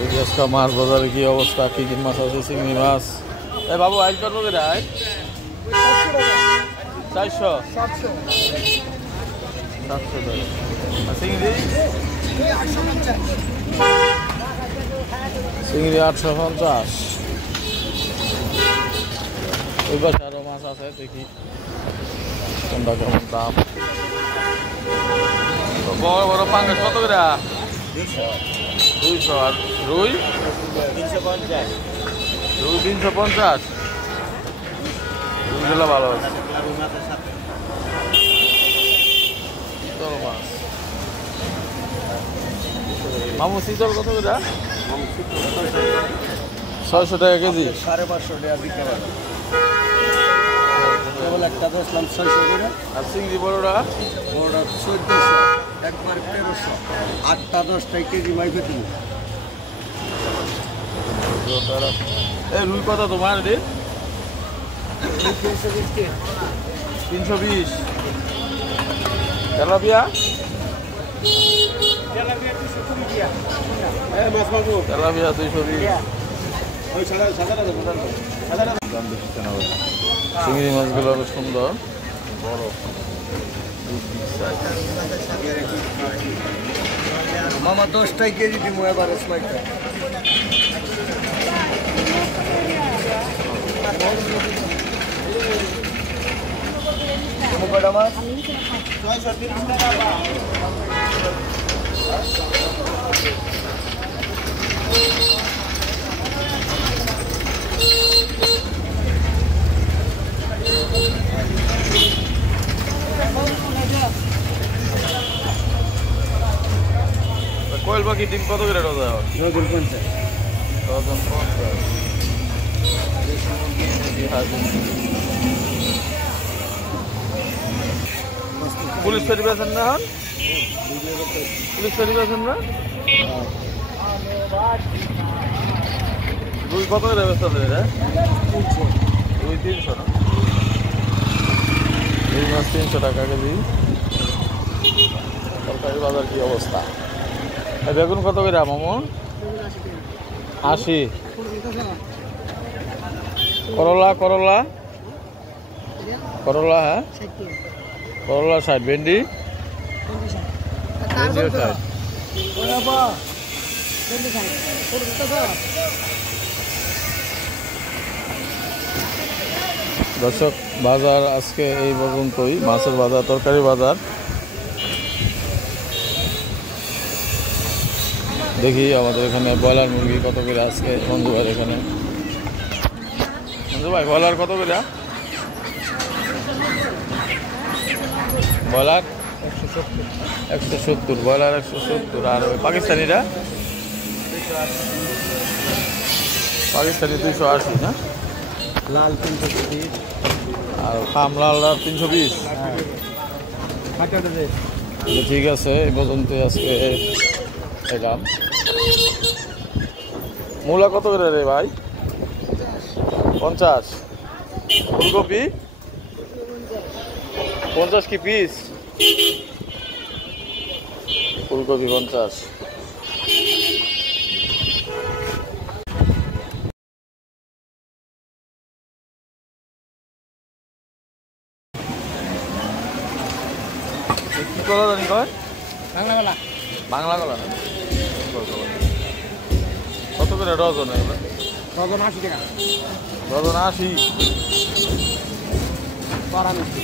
দেখি আজকে মাছ বাজারে কি অবস্থা, কি কি মাছ আছে। চিংড়ি মাছ এই বাবু আইল করবো কেটা? 400 700 চিংড়ি চিংড়ি 850। ওই পাশে আরো মাছ আছে, দেখি কোনটা কেমন দাম। বড় বড় পাঙ্গাস কত করে? 200। আর রুই 350। রুই 350। রুইগুলো ভালো আছে। শীতল মাছ মামু, শীতল কত করে? 600 টাকা কেজি। 550 টাকা বিক্রি করে। কেবল একটা বেচলাম 600 করে। আর চিংড়ি বড়টা? বড়টা 1400, একবার 1300। 8টা 10টাই কেজি মাইফে তুমি। এই রুই কত তোমার? 320। তেলাপিয়া? তেলাপিয়া 220। চিংড়ি মাছগুলো বেশ সুন্দর বড়। মামা 10টাই কেজি দিব এবার স্মাইলটা। কয়টা মাছ? 630 টাকা। কোয়েল পাখি ডিম কত করে ডজন? ডজন 50। ডজন 50। পুলিশ ফেরি পেয়েছেন না? এখন পুলিশ ফেরি পেয়েছেন না? রুই কত করে ব্যবস্থা দেবে? রুই 300 না? রুই মাছ 300 টাকা কেজি। সরকারি বাজার কি অবস্থা? বেগুন কত করে মামু? 80। করলা করলা করলা হ্যাঁ করলা 60। ভেন্ডি? ভেন্ডিও 60। দর্শক, বাজার আজকে এই পর্যন্তই। মাছের বাজার, তরকারি বাজার। দেখি আমাদের এখানে ব্রয়লার মুরগি কত করে আজকে। মঞ্জু ভাই এখানে, মঞ্জু ভাই ব্রয়লার কত করে? ব্রয়লার 170। ব্রয়লার 170। আর ওই পাকিস্তানিরা? পাকিস্তানি 280 না? লাল 320। আর কামলালরা 320। ঠিক আছে, এই পর্যন্ত আজকে এলাম। মূলা কত করে রে ভাই? 50। ফুলকপি 50 কি পিস? ফুলকপি 50। কি কলা জানি কয়? বাংলা গলা। বাংলা কলা না? কত করে ডজন এগুলো? ডজন 80 টাকা। ডজন 80। পারা মিষ্টি।